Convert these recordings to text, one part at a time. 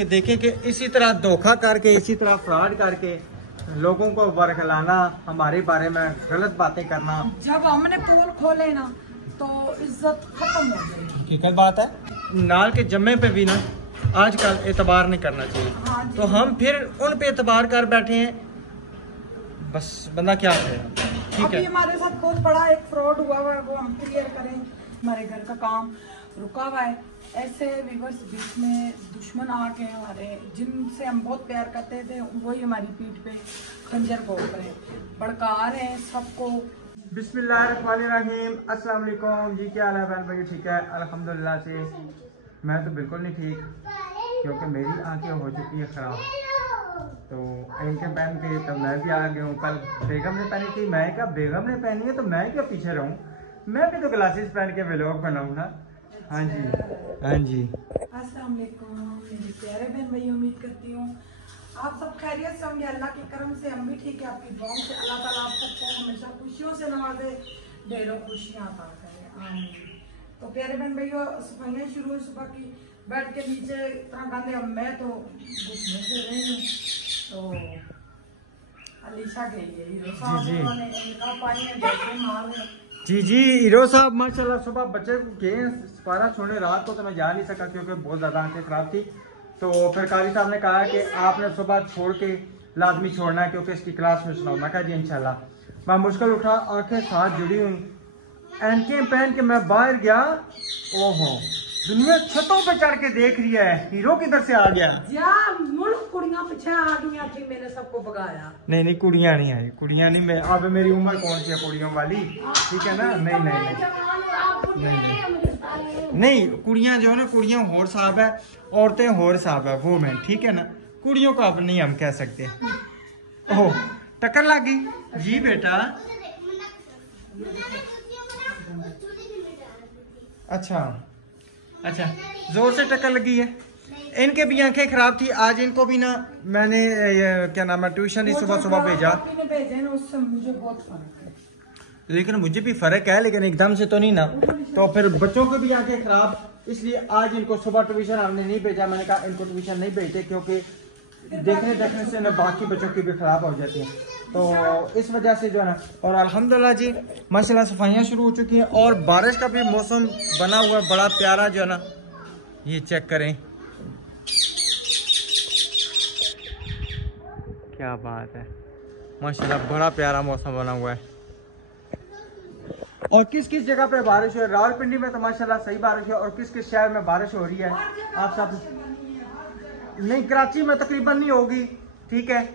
कि देखें कि इसी तरह धोखा करके, इसी तरह फ्रॉड करके लोगों को बरगलाना, हमारे बारे में गलत बातें करना। जब हमने पोल खोले ना तो इज्जत खत्म हो गई। हकीकत बात है, नाल के जम्मे पे भी ना आजकल एतबार नहीं करना चाहिए। हाँ, तो हम फिर उन पे एतबार कर बैठे हैं, बस बंदा क्या करेगा। ठीक अभी है, हमारे साथ बहुत बड़ा एक फ्रॉड हुआ हुआ है, वो हम क्लियर करें। हमारे घर का काम रुका हुआ है, ऐसे व्यूअर्स बीच में दुश्मन आके हमारे, जिनसे हम बहुत प्यार करते थे, वही हमारी पीठ पे खंजर घोंप रहे हैं, भड़का रहे हैं सबको। बिस्मिल्लाहिर्रहमानिर्रहीम, अस्सलाम वालेकुम जी। क्या हाल है बहन भाई? ठीक है अल्हम्दुलिल्लाह से। मैं तो बिल्कुल नहीं ठीक, क्योंकि मेरी आंखें हो चुकी है ख़राब। तो इनके पहन के तो मैं भी आ गया हूँ। कल बेगम ने पहनी थी, मैं क्या बेगम ने पहनी है तो मैं क्या पीछे रहूँ? मैं भी तो ग्लासेस पहन के व्लॉग बनाऊँ ना। हाँ जी, हाँ जी। अस्सलाम वालेकुम मेरे प्यारे बहन भाई, उम्मीद करती हूँ आप सब खैरियत से होंगे। अल्लाह के करम से हम भी ठीक है। आपकी दुआओं से अल्लाह ताला आप सबको हमेशा खुशियों से नवाजे, ढेरों खुशियाँ अता करे, आमीन। तो प्यारे बहन भाइयों, सफाइयाँ शुरू हुई सुबह की, बेड के नीचे इतना गंदे, अब मैं तो घुटने से रही हूँ। तो अलीशा गई है, हीरो साहब जी। उन्होंने इनका पानी में जैसे मार रहे। जी हीरो साहब माशाल्लाह सुबह बच्चे गए सपारा छोड़ने, रात को तो मैं जा नहीं सका क्योंकि बहुत ज़्यादा आंखें ख़राब थी। तो फिर कारी साहब ने कहा कि आपने सुबह छोड़ के लाजमी छोड़ना है क्योंकि इसकी क्लास में सुनाओ। मैं कहा जी इंशाल्लाह। मैं मुश्किल उठा, आंखें साथ जुड़ी हुई, एनकें पहन के मैं बाहर गया। ओहो, दुनिया छतों पे चढ़ के देख रही है, हीरो किधर से आ गया। कुड़ियां पीछे आ गई थी, मैंने सबको भगाया। नहीं कुड़ियां नहीं आई, कुड़ियां नहीं। मैं अब मेरी उम्र कौन सी है कुड़ियों वाली, ठीक है ना। नहीं कुड़ियां जो है ना, कुड़ियां होर साहब है, औरतें होर साहब है, वो मैं ठीक है ना। कुड़ियों को अब नहीं हम कह सकते। ओह टक्कर लग गई जी बेटा। अच्छा जोर से टक्कर लगी है। इनके भी आंखें खराब थी, आज इनको भी ना मैंने क्या नाम है ट्यूशन ही सुबह भेजा। उससे मुझे बहुत फर्क है, लेकिन मुझे भी फर्क है, लेकिन एकदम से तो नहीं ना। तो फिर बच्चों को भी आंखें खराब, इसलिए आज इनको सुबह ट्यूशन हमने नहीं भेजा। मैंने कहा इनको ट्यूशन नहीं भेजते क्योंकि देखने से ना बाकी बच्चों की भी खराब हो जाती है। तो इस वजह से जो है ना, और अल्हम्दुलिल्लाह जी माशाल्लाह सफाइयाँ शुरू हो चुकी हैं और बारिश का भी मौसम बना हुआ है बड़ा प्यारा जो है ना। ये चेक करें, क्या बात है माशाल्लाह, बड़ा प्यारा मौसम बना हुआ है। और किस किस जगह पे बारिश है? रावलपिंडी में तो माशाल्लाह सही बारिश है, और किस किस शहर में बारिश हो रही है आप सब? नहीं कराची में तकरीबन नहीं होगी, ठीक है,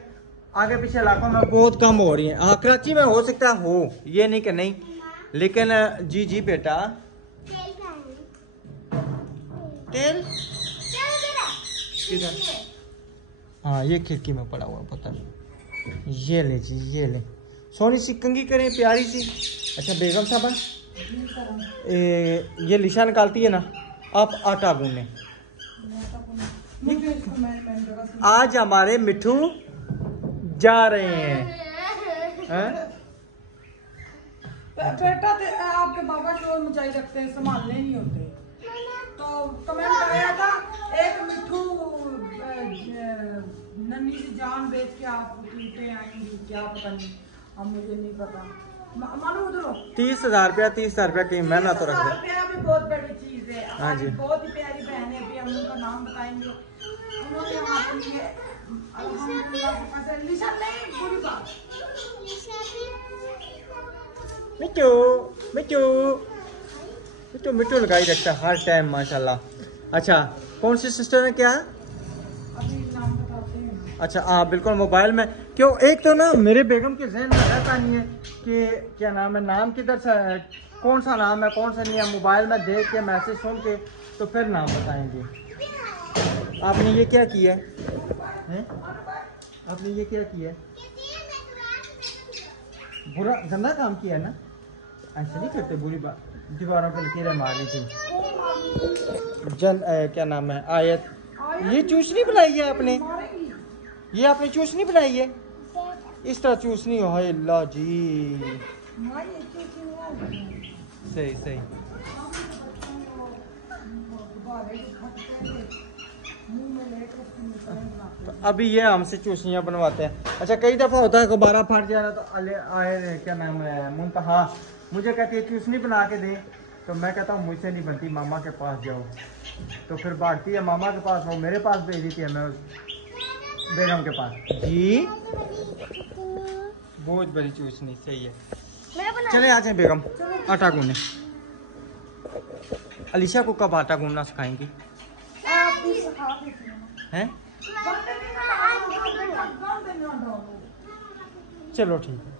आगे पीछे इलाकों में बहुत कम हो रही है। हाँ कराची में हो सकता है, हो ये नहीं कि नहीं, लेकिन जी बेटा तेल किधर? हाँ ये खिड़की में पड़ा हुआ पता नहीं। ये ले जी, ये ले, सोनी सी कंगी करें प्यारी सी। अच्छा बेगम साहबा, ये लिशा निकालती है ना, आप आटा गूंने। आज हमारे मिठू जा रहे हैं। बेटा आपके बाबा शोर मचाई रखते हैं, संभालने नहीं होते। तो कमेंट आया था, एक मिठू नन्ही सी जान बेच के आप पे आएंगी, क्या पता नहीं, अब मुझे नहीं पता। मानो उधर 30,000 रुपया, 30,000 रुपया की मेहनत तो रख रुपया भी बहुत बड़ी चीज है। हाँ जी, बहुत ही प्यारी बहन है, अभी हम उनका नाम बताएंगे। उन्होंने हमारे लिए अल्हम्दुलिल्लाह पूरी बात। मिट्टू लगाई रखता है हर टाइम माशाल्लाह। अच्छा कौन सी सिस्टर है क्या? अभी नाम बताते हैं। अच्छा हाँ बिल्कुल, मोबाइल में क्यों, एक तो ना मेरे बेगम के जहन में रहता नहीं है कि क्या नाम है, नाम किधर से है, कौन सा नाम है कौन सा नहीं है। मोबाइल में देख के मैसेज सुन के तो फिर नाम बताएंगे। आपने ये क्या किया है? आपने ये क्या किया है? बुरा गंदा काम किया ना, ऐसे नहीं करते। बुरी बात, दीवारों पर लकीरें मारी थी। क्या नाम है आयत, ये चूसनी बनाई है आपने, ये आपने चूसनी बनाई है, इस तरह चूसनी हो। हाय अल्लाह जी, सही मुंह में लेकर उसकी मिठाई बनाते हैं। अभी ये हमसे चूसनियाँ बनवाते हैं। अच्छा कई दफ़ा होता है गुब्बारा फट जा रहा तो आए क्या नाम है मुंतहा मुझे कहती है चूसनी बना के दे, तो मैं कहता हूँ मुझसे नहीं बनती, मामा के पास जाओ। तो फिर भागती है मामा के पास, वो मेरे पास भेज देती है, मैं बेगम के पास। जी बहुत बड़ी चूसनी सही है। चले आ जाए बेगम, आटा गूंदने। अलीशा को कब आटा गूंदना सिखाएंगी आप भी सिखा देती हैं। हैं? चलो ठीक है।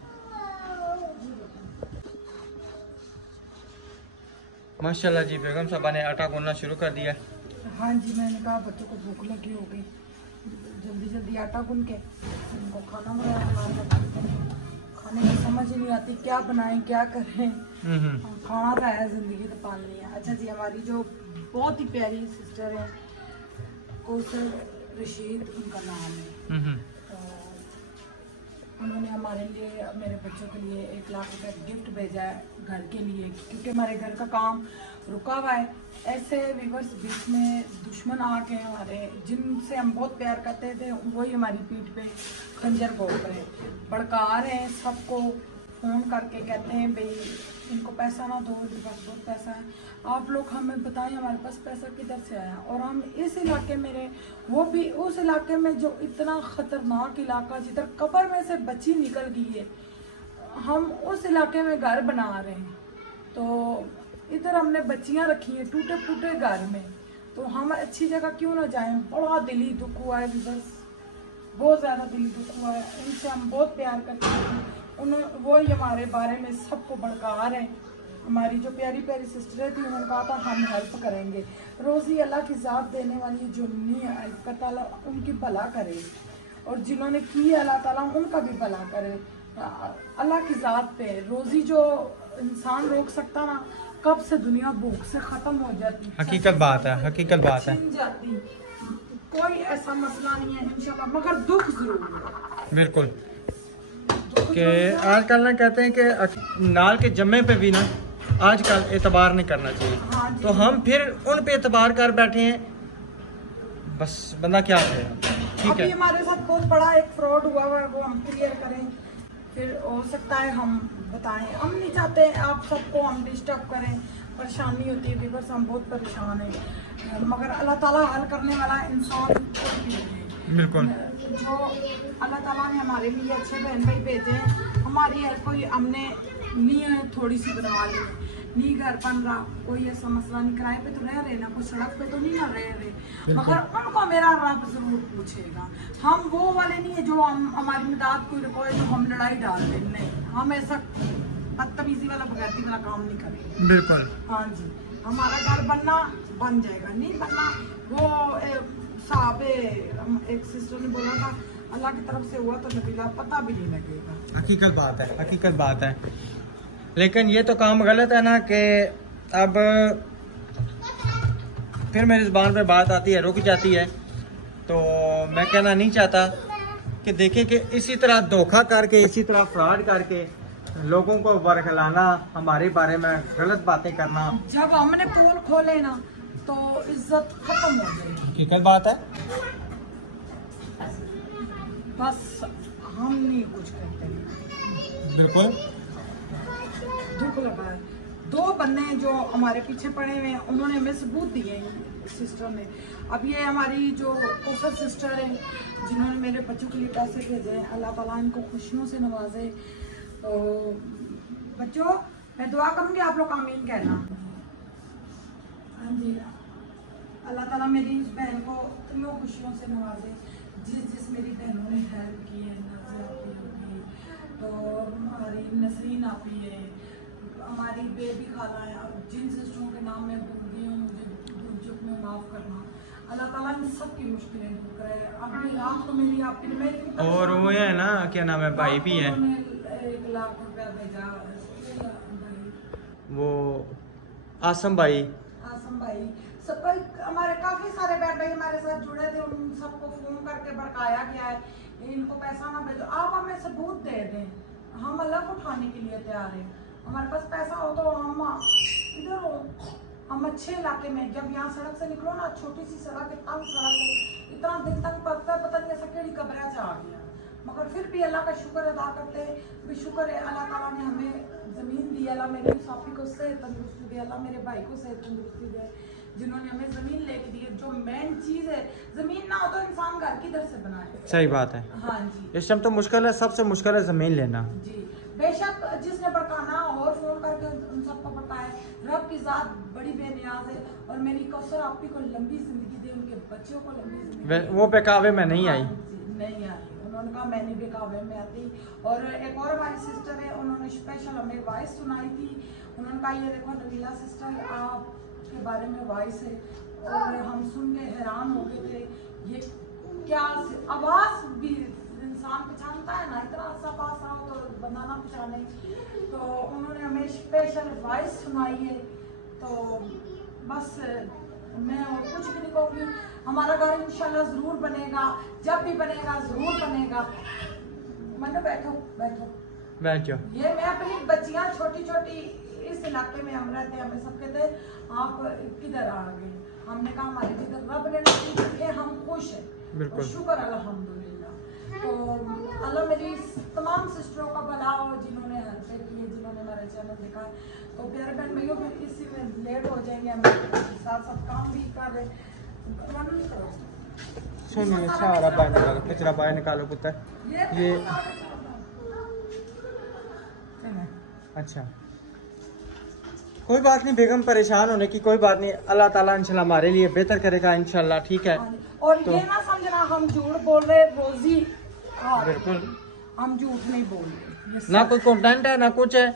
माशाल्लाह जी बेगम साहबा ने आटा गूंदना शुरू कर दिया। हाँ जी, मैंने कहा बच्चों को भूख लगी होगी, जल्दी जल्दी आटा गूंद के उनको खाना बनाया। खाने की समझ ही नहीं आती क्या बनाएं क्या करें। खाना तो है, जिंदगी तो पालनी है। अच्छा जी, हमारी जो बहुत ही प्यारी सिस्टर है कौसर रशीद उनका नाम है, तो उन्होंने हमारे लिए मेरे बच्चों के लिए 1 लाख रुपए गिफ्ट भेजा है घर के लिए, क्योंकि हमारे घर का काम रुका हुआ है। ऐसे व्यूअर्स बीच में दुश्मन आके हमारे जिनसे हम बहुत प्यार करते थे वही हमारी पीठ पे खंजर घोंप रहे हैं, भड़का रहे हैं सबको, फ़ोन करके कहते हैं भाई इनको पैसा ना दो, इनके पास बहुत पैसा है, आप लोग हमें बताएं हमारे पास पैसा किधर से आया। और हम इस इलाके में रहे, वो भी उस इलाके में जो इतना ख़तरनाक इलाका जिधर कब्र में से बच्ची निकल गई है, हम उस इलाके में घर बना रहे हैं। तो इधर हमने बच्चियां रखी हैं टूटे फूटे घर में, तो हम अच्छी जगह क्यों ना जाएं। बड़ा दिली दुख हुआ है, बस बहुत ज़्यादा दिली दुख हुआ है। इनसे हम बहुत प्यार करते हैं, वही हमारे बारे में सबको भड़का रहे हैं। हमारी जो प्यारी प्यारी सिस्टरें थी उन्होंने कहा था हम हेल्प करेंगे। रोज़ी अल्लाह की ज़ात देने वाली जो नहीं है, अल्लाह ताला उनकी भला करे, और जिन्होंने की अल्लाह ताला उनका भी भला करे। अल्लाह की ज़ात पे रोज़ी जो इंसान रोक सकता ना, कब से दुनिया भूख से ख़त्म हो जाती। हकीकत बात है, हकीकत बात है। जाती कोई ऐसा मसला नहीं है इंशाल्लाह, मगर दुख जरूर है। बिल्कुल कि आजकल ना कहते हैं कि नाल के जम्मे पे भी ना आजकल एतबार नहीं करना चाहिए। हाँ तो हम फिर उन पे एतबार कर बैठे हैं, बस बंदा क्या करेगा। ठीक अभी है, हमारे साथ बहुत बड़ा एक फ्रॉड हुआ है, वो हम क्लियर करें, फिर हो सकता है हम बताएं। हम नहीं चाहते आप सबको हम डिस्टर्ब करें, परेशानी होती है, बस हम बहुत परेशान हैं, मगर अल्लाह ताला हल करने वाला इंसान कोई भी नहीं है। बिल्कुल जो अल्लाह ताला ने हमारे लिए अच्छे बहन भाई भेजे हैं, हमारी हेल्प कोई हमने नहीं थोड़ी सी बनवा ली, नहीं घर बन रहा, कोई ऐसा मसला नहीं, किराए पे तो रह रहे ना, कोई सड़क पे तो नहीं ना रह रहे, मगर उनको मेरा रब जरूर पूछेगा। हम वो वाले नहीं है जो हम हमारी मदद कोई रुको तो हम लड़ाई डाल दें, नहीं, हम ऐसा बदतमीजी वाला बगैरती वाला काम नहीं करेंगे। बिल्कुल हाँ जी, हमारा घर बनना बन जाएगा, नहीं बनना वो साहब एक सिस्टर ने बोला था अल्लाह की तरफ से हुआ तो नबीला पता भी नहीं लगेगा। हकीकत बात है, हकीकत बात है। लेकिन ये तो काम गलत है ना कि अब फिर मेरी ज़ुबान पे बात आती है, रुक जाती है, तो मैं कहना नहीं चाहता कि देखें कि इसी तरह धोखा करके, इसी तरह फ्रॉड करके लोगों को बरखलाना, हमारे बारे में गलत बातें करना। जब हमने पोल खोले ना तो इज्जत खत्म हो गई। हकीकत बात है, बस हम नहीं कुछ करते। बिल्कुल दुख लगा है, 2 बंदे जो हमारे पीछे पड़े हुए हैं उन्होंने हमें सबूत दिए हैं सिस्टर ने। अब ये हमारी जो कौसर सिस्टर है जिन्होंने मेरे बच्चों के लिए पैसे भेजे हैं, अल्लाह ताला इनको खुशियों से नवाजे। तो बच्चों मैं दुआ करूँगी, आप लोग आमीन कहना। हाँ जी, अल्लाह ताला मेरी इस बहन को इतनी खुशियों से नवाजे, जिस मेरी बहनों ने हेल्प की है, नाज़िया आपी होगी, तो हमारी नसरीन आपी है, हमारी बेबी खाला है, और जिन सिस्टरों के नाम मैं भूल गई हूँ मुझे भूल में माफ़ करना। अल्लाह ताला इन सब की मुश्किलें दूर करे। अभी रात को मेरी आपकी और वो है ना क्या नाम है, भाई भी है 1 लाख रुपया भेजा, वो आसम भाई, सब भाई हमारे काफी सारे बहन भाई हमारे साथ जुड़े थे, उन सबको फोन करके भड़काया गया है, इनको पैसा ना भेजो। आप हमें सबूत दे दें, हम अलग उठाने के लिए तैयार हैं। हमारे पास पैसा हो तो हम इधर हो, हम अच्छे इलाके में, जब यहाँ सड़क से निकलो ना, छोटी सी सड़क है, तंग सड़क है, इतना दिन तक पड़ता है, पता नहीं ऐसा केड़ी कब्र से आ गया। मगर फिर भी अल्लाह का शुक्र अदा करते हैं कि शुक्र है अल्लाह ताला ने हमें ज़मीन दी, अल्लाह मेरी साफी को सेहत तंदुरुस्ती दे, अल्लाह मेरे भाई को सेहत तंदुरुस्ती दे, जिन्होंने हमें ज़मीन लेके दी है। जो मेन चीज़ है, ज़मीन ना हो तो इंसान घर किधर से बनाए। सही बात है। हाँ जी, इस टाइम तो मुश्किल है, सबसे मुश्किल है ज़मीन लेना जी। बेशक जिसने भड़काना और फोन करके उन सबको बताए, रब की ज़ात बड़ी बेनियाज है और मेरी कौसर आपी को लंबी जिंदगी दे, उनके बच्चों को लंबी जिंदगी। वो बेकावे में नहीं आई, नहीं आई, उन्होंने कहा मैं नहीं बेकावे में आती। और एक और हमारी सिस्टर है, उन्होंने स्पेशल हमें वॉइस सुनाई थी। उन्होंने कहा ये देखो नबीला सिस्टर आपके बारे में वॉइस है, और हम सुन के हैरान हो गए थे, ये क्या आवाज़ भी इंसान पहचानता है ना, इतना अच्छा पास आओ तो बंदा ना पहचाने। तो उन्होंने हमें स्पेशल वॉइस सुनाई है। तो बस मैं और कुछ भी नहीं कहूँगी, हमारा घर इंशाल्लाह ज़रूर बनेगा, जब भी बनेगा ज़रूर बनेगा। मैंने बैठो बैठो बैठ जाओ। ये मैं अपनी बच्चियाँ छोटी छोटी इस इलाके में हम रहते हैं, हमें सब कहते हैं आप किधर आ गए। हमने कहा हमारे जिधर रब ने नसीब रखे हम खुश हैं, बिल्कुल शुक्र अल्हम्दुलिल्लाह। तो अल्लाह मेरी तमाम सिस्टरों का भला हो जिन्होंने हेल्प की है, जिन्होंने हमारा चैनल देखा है। तो प्यारे बहन भैया फिर इसी में लेट हो जाएंगे, हम साथ साथ काम भी कर रहे। सारा बाहर निकालो, कचरा बाहर निकालो पुत्र। ये अच्छा कोई बात नहीं बेगम, परेशान होने की कोई बात नहीं, अल्लाह ताला इंशाल्लाह हमारे लिए बेहतर करेगा इंशाल्लाह, ठीक है। और तो ये ना समझना हम झूठ बोल रहे, रोजी बिल्कुल हम झूठ नहीं बोल रहे, ना कोई कंटेंट है ना कुछ है।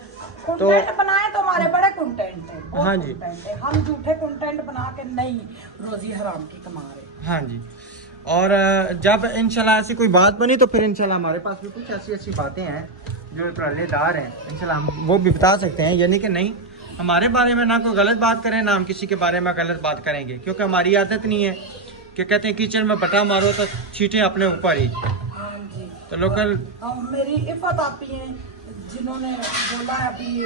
कंटेंट बनाए तो हमारे बड़े कंटेंट है। हाँ जी, हम झूठे कंटेंट बना के नहीं रोजी हराम की कमा रहे। हाँ जी। और जब इंशाल्लाह ऐसी कोई बात बनी तो फिर इंशाल्लाह हमारे पास भी कुछ ऐसी ऐसी बातें हैं जो टल्लेदार हैं, इंशाल्लाह हम वो भी बता सकते हैं। यानी कि नहीं हमारे बारे में ना कोई गलत बात करें, ना हम किसी के बारे में गलत बात करेंगे, क्योंकि हमारी आदत नहीं है कि कहते हैं किचन में बटा मारो तो छींटे अपने ऊपर ही। तो लोकल मेरी इफ़त आपी है जिन्होंने बोला है अभी,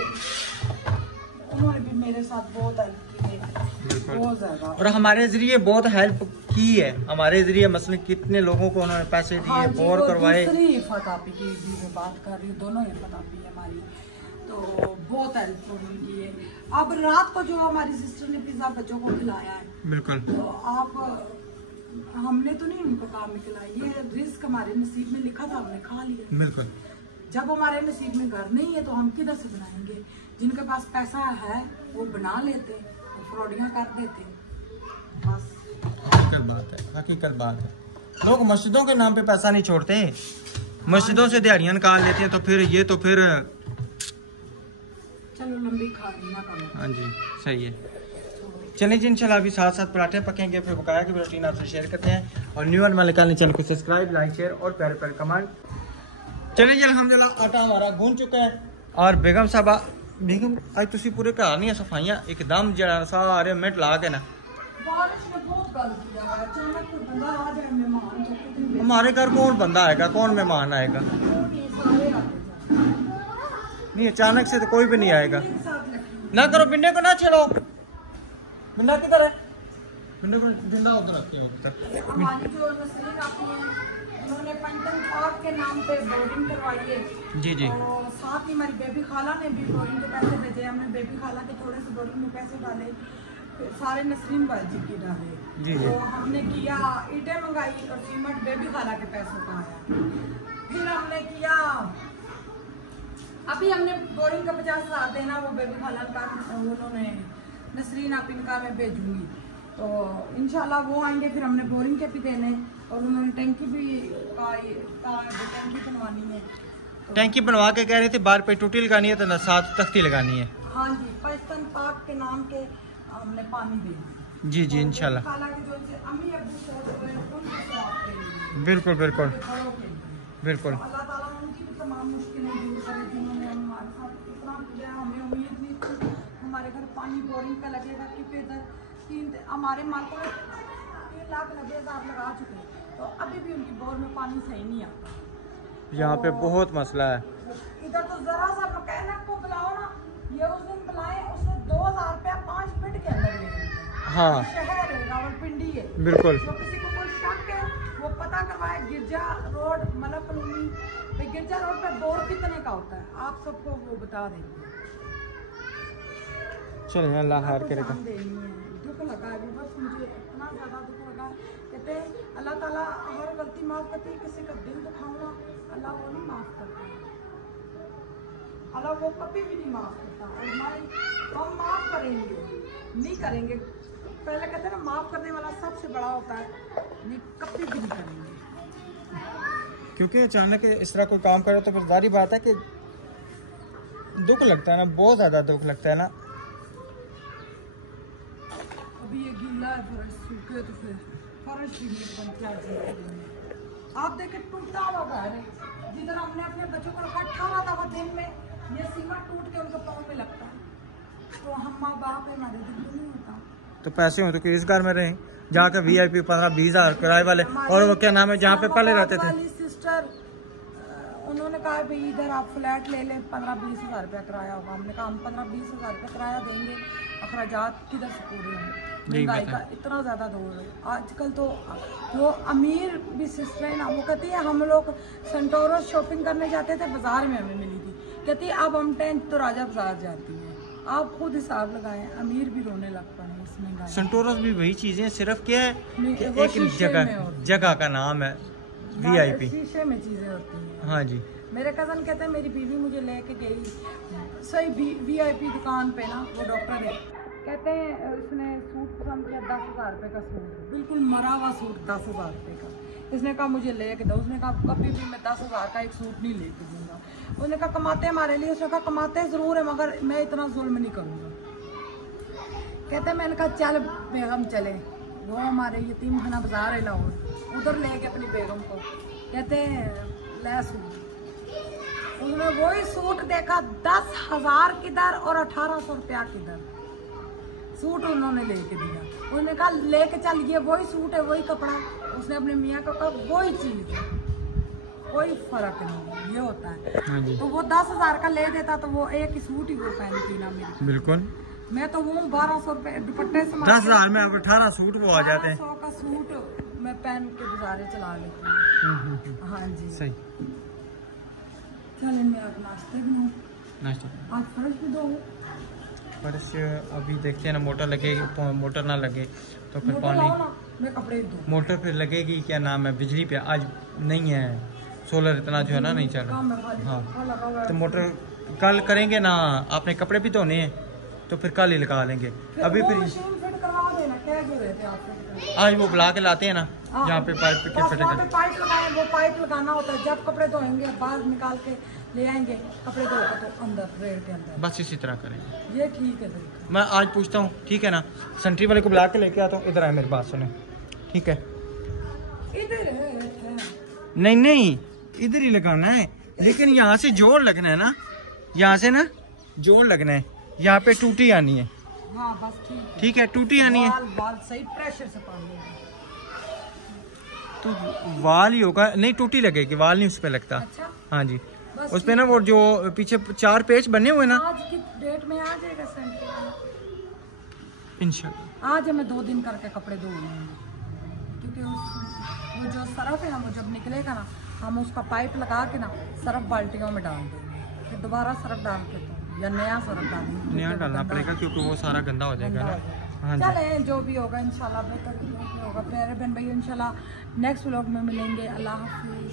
उन्होंने भी मेरे साथ बहुत हेल्प की है, बहुत ज्यादा। और हमारे जरिए बहुत हेल्प की है, हमारे जरिए मसलन कितने लोगों को उन्होंने पैसे दिए, हाँ बोर करवाए। दूसरी इफ़त आपी की भी मैं बात कर रही हूँ, दोनों इफ़त आपी है हमारी, तो बहुत हेल्प उनकी है। अब रात को जो हमारी सिस्टर ने पिज्जा बच्चों को खिलाया है, बिल्कुल तो आप हमने तो नहीं उनको काम में खिलाया, ये रिस्क हमारे नसीब में लिखा था, हमने खा लिया। बिल्कुल जब हमारे नसीब में घर नहीं है तो हम किधर से बनाएंगे। जिनके पास पैसा है वो बना लेते, फ्रॉडियां कर देते, बस हकीकत बात है, हकीकत बात है। लोग मस्जिदों के नाम पे पैसा नहीं छोड़ते, मस्जिदों से दिहाड़ियां निकाल लेते हैं, तो फिर ये तो फिर चलो लंबी खानी ना करो। हाँ जी सही है। चलिए जी इंशाल्लाह अभी साथ साथ पराठे पकेंगे, फिर बकाया की रूटीन आपसे शेयर करते हैं। और न्यू वन वाले चैनल को सब्सक्राइब, लाइक, शेयर और प्यारे प्यारे कमेंट। चलिए जी अल्हम्दुलिल्लाह आटा हमारा गूंज चुका है। और बेगम साहबा, बेगम आज तुसी पूरे घर नहीं सफाइयां एकदम जरा सारे मिनट ला के ना, बारिश ने बहुत गल किया है, अचानक कोई बंदा आ जाए मेहमान तो कितनी हमारे घर कौन बंदा आएगा, कौन मेहमान आएगा? सारे आते नहीं अचानक से तो कोई भी नहीं आएगा। साथ लगे। ना करो, बिंडे को ना छेड़ो। बिंडा किधर है? बिंडे को बिंडा उधर रखते हो। हमारी जो नसरीन आती हैं उन्होंने पंटन पार्क के नाम पे बोर्डिंग करवाई है। जी जी। और साथ ही हमारी बेबी खाला ने भी बोर्डिंग के पैसे भेजे, हमने बेबी खाला के थोड़े से बोर्डिंग में पैसे डाले, फिर सारे नसरीन भाई जी के डाले। जी जी। तो हमने किया ईटें मंगाई और सीमेंट बेबी खाला के पैसों का आया। फिर हमने किया, अभी हमने बोरिंग का 50,000 देना, वो बेबी खाला का उन्होंने नसरीन आप इनका मैं भेजूंगी, तो इंशाल्लाह वो आएंगे। फिर हमने बोरिंग के भी देने और उन्होंने टैंकी भी टैंकी बनवानी है। तो टैंकी बनवा के कह रहे थे बाहर पे टूटी लगानी है, तो न साथ तख्ती लगानी है। हाँ जी, पंटन पार्क के नाम के हमने पानी देना। जी जी इंशाल्लाह। खाला के जो से अम्मी अब्बू सोच रहे हैं उनको सवाब देंगे। बिल्कुल बिल्कुल बड़ों के लिए। बिल्कुल। अल्लाह ताला उनकी भी तमाम मुश्किलें दूर करे, जिन्होंने हमारे साथ इतना किया। हमें उम्मीद नहीं थी हमारे घर पानी बोरिंग का लगेगा, क्योंकि इधर हमारे मालिकों ने 3,90,000 लगा चुके हैं, तो अभी भी उनकी बोर में पानी सही नहीं आता। यहाँ पे बहुत मसला है। इधर तो जरा सा मैकेनिक को बुलाओ ना, ये उस दिन बुलाए, उसने 2,000 रुपया 5 मिनट के अंदर हाँ शहर है, रावलपिंडी है। बिल्कुल। जो किसी को कोई शक है वो पता करवाए गिरजा रोड मलक कॉलोनी पे, गिरजा रोड पे बोर कितने का होता है आप सबको वो बता देंगे। चलिए अल्लाह खैर आपको करेगा। जान देनी है। दुख लगा है बस, मुझे इतना ज़्यादा दुख लगा। कहते हैं अल्लाह ताला हर गलती माफ़ करती है, किसी का दिल दुखाऊंगा अल्लाह वो नहीं माफ़ करता, अल्लाह वो कभी भी नहीं माफ़ करता। और हम माफ़ करेंगे नहीं करेंगे, पहले कहते हैं ना माफ़ करने वाला सबसे बड़ा होता है, नहीं कभी भी नहीं करेंगे। क्योंकि अचानक इस तरह कोई काम करे तो फिर जारी बात है कि दुख लगता है ना, बहुत ज़्यादा दुख लगता है ना। अभी ये गीला है फर्श, सूखे तो फिर फर्श भी नहीं बनता है। आप देखें टूटा हुआ घर है, जिधर हमने अपने बच्चों को रखा 18 दफा दिन में ये सीमेंट टूट के उनके पाँव में लगता है, तो हम माँ बाप है, हमारे दिल में नहीं होता। तो पैसे हो तो कि इस घर में रहें जहाँ के VIP 15-20 हज़ार किराए वाले, और वो क्या नाम है जहाँ पे पहले रहते थे। सिस्टर उन्होंने कहा भाई इधर आप फ्लैट ले लें, 15-20 हज़ार रुपया किराया होगा। हमने कहा हम 15-20 हज़ार रुपया किराया देंगे, अखराजात किधर से पूरे होंगे, महंगाई का इतना ज़्यादा दौर है आजकल। तो वो अमीर भी सिस्टर है ना, वो कहती है हम लोग सेंटोरस शॉपिंग करने जाते थे, बाजार में हमें मिली थी, कहती है अब हम 10th तो राजा बाजार जाती है। आप खुद हिसाब लगाएं, अमीर भी रोने लग पड़े इस महंगाई। सेंटोरस भी वही चीज़ें, सिर्फ क्या है कि वो एक शीशे में होती जगह का नाम है VIP। शीशे में चीज़ें होती हैं। हाँ जी। मेरे कज़न कहते हैं मेरी बीवी मुझे लेके गई सही VIP दुकान पे ना, वो डॉक्टर है, कहते हैं उसने सूट पसंद किया 10,000 रुपये का सूट, बिल्कुल मरा हुआ सूट 10,000 रुपये का। इसने कहा मुझे लेके दो, उसने कहा कभी भी मैं 10,000 का एक सूट नहीं लेके दूंगा। उसने कहा कमाते हमारे लिए, उसने कहा कमाते ज़रूर है मगर मैं इतना जुल्म नहीं करूँगा। कहते हैं मैंने कहा चल बेगम चले, वो हमारे यतीम खाना बाजार है लाहौर, उधर ले गए अपनी बेगम को, कहते हैं ले सूट। उसने वही सूट देखा 10,000 किधर और 1,800 रुपया किधर, सूट उन्होंने लेके दिया। उसने कहा लेके चल, ये वही सूट है वही कपड़ा। उसने अपने मियाँ को कहा वही चीज़ है, कोई फर्क नहीं, ये होता है। हाँ जी। तो वो 10,000 का ले देता तो वो एक ही सूट ही वो पहनती ना मेरी। बिल्कुल। मैं तो वो 1,200 रुपये दुपट्टे से 10,000 में अब 18 सूट वो आ जाते हैं। 1,200 का सूट मैं पहन के गुजारे चला लेती हूँ। हाँ जी सही। चलें मैं अब नाश्ते भी हूँ, नाश्ता आज फर्श भी दो। फर्श अभी देखते हैं ना, मोटर लगेगी, मोटर ना लगे तो फिर मोटर पानी, लाओ ना, मैं कपड़े धो। मोटर फिर लगेगी, क्या नाम है, बिजली पे आज नहीं है, सोलर इतना जो है ना नहीं चल रहा। काम में खाली हाँ। पंखा लगा हुआ है। तो मोटर कल करेंगे ना, आपने कपड़े भी धोने हैं तो फिर कल ही लगा लेंगे। अभी वो फिर मशीन फिट करवा देना, क्या जो रहते हैं आप फिट करवा। आज वो बुला के लाते हैं ना, हाँ, जहाँ पे पाइप के बस फटे वहाँ पे पाइप लगाए, वो पाइप लगाना होता है। जब कपड़े धोएंगे बाहर निकाल के ले आएंगे, कपड़े धो के तो अंदर रेड़ के अंदर। बस इसी तरह करेंगे। ये ठीक है तरीका। मैं आज पूछता हूँ, ठीक है ना, सेंट्री वाले को बुला के लेके आता हूँ, इधर आए मेरी बात सुने, ठीक है। इधर है। नहीं नहीं इधर ही लगाना है, लेकिन यहाँ से जोड़ लगना है ना, यहाँ से ना जोड़ लगना है, यहाँ पे टूटी आनी है। हाँ बस ठीक है। ठीक है, टूटी आनी है बाल सही प्रेशर से पानी है। तो वाल ही होगा, नहीं टूटी लगेगी, वाल नहीं उस पे लगता। अच्छा हाँ जी, बस उस पे ना वो जो पीछे 4 पेच बने हुए ना, आज की डेट में आ जाएगा सेंटर, इंशाल्लाह। आज मैं 2 दिन करके कपड़े धो लूँगी, क्योंकि वो जो सरफ है ना, वो जब निकलेगा ना, हम उसका पाइप लगा के ना सरफ बाल्टियों में डाल देंगे, फिर दोबारा सरफ डाल के तो या नया सरफ डालेंगे, नया डालना पड़ेगा क्योंकि वो सारा गंदा हो जाएगा ना। हाँ जी। चले जो भी होगा इंशाल्लाह बेहतर होगा। प्यारे बहन भाई इंशाल्लाह नेक्स्ट व्लॉग में मिलेंगे। अल्लाह हाफिज़।